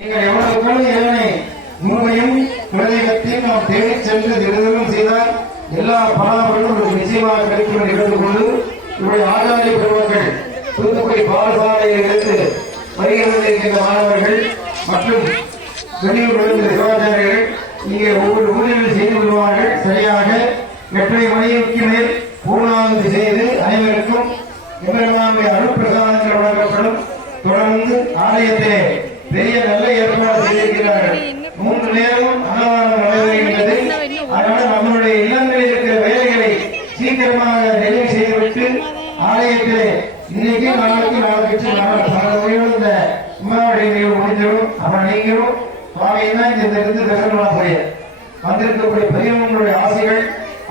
நீங்கள் எவ்வளவு இறைவனை உண்மையும் குலதெய்வத்தையும் நாம் தேடிச் சென்று தினமும் செய்தால் எல்லா பலாபலனும் நிச்சயமாக கிடைக்கும் என்று கேட்டுக்கொண்டு இவருடைய ஆச்சாரிய பெருமக்கள் தூத்துக்குடி பாடசாலையில் இருந்து வருகின்ற மாணவர்கள் மற்றும் வெளியூர் சிவாச்சாரியர்கள் இங்கே ஒவ்வொரு ஊரில் செய்து கொள்வார்கள். சரியாக 8:30 மணிக்கு மேல் பூர்ணாகுதி செய்து அனைவருக்கும் எம்பெருமானுடைய அருட்பிரசாதங்கள் வழங்கப்படும். தொடர்ந்து ஆலயத்திலே பெரிய நல்ல ஏற்பாடு செய்திருக்கிறார்கள். 3 நேரமும் அன்னதானம் நடைபெறுகின்றது. அதனால் நம்மளுடைய இல்லங்களில் இருக்கிற வேலைகளை சீக்கிரமாக நிறைவு செய்துவிட்டு ஆலயத்திலே இன்னைக்கு நாளைக்கு இந்த உமாவுடைய நிகழ்வு முடிஞ்சிடும். அப்புறம் நீங்களும் சுவாமிதான் இந்த இருந்து தரிசனமாக போய் வந்திருக்கக்கூடிய பெரியவங்களுடைய ஆசைகள்,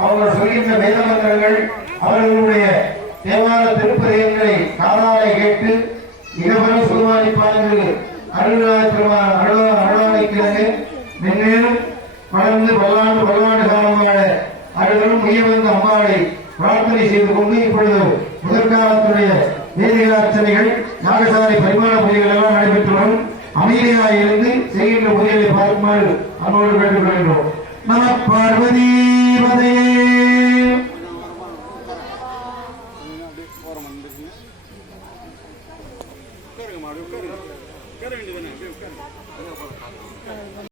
அவர்கள் சொல்கின்ற வேத மந்திரங்கள், அவர்களுடைய தேவார திருப்பதியங்களை காதாலை கேட்டு இடவரும் சுகமானிப்பான் என்று அருளாளிக்கிறது. மென்மேலும் வளர்ந்து பல்லாண்டு காலமாக அவர்களும் உயர்ந்த அம்மாவை பிரார்த்தனை செய்து கொண்டு இப்பொழுது முதற்காலத்துடைய வேதிக அர்ச்சனைகள் நாகசாலை பரிமாண பூஜைகள் எல்லாம் நடைபெற்றுள்ளோம். அமைதியாக இருந்து செய்கின்ற பூஜைகளை பார்க்குமாறு அன்போடு கேட்டுக் கொள்கின்றோம். நம பார்வதி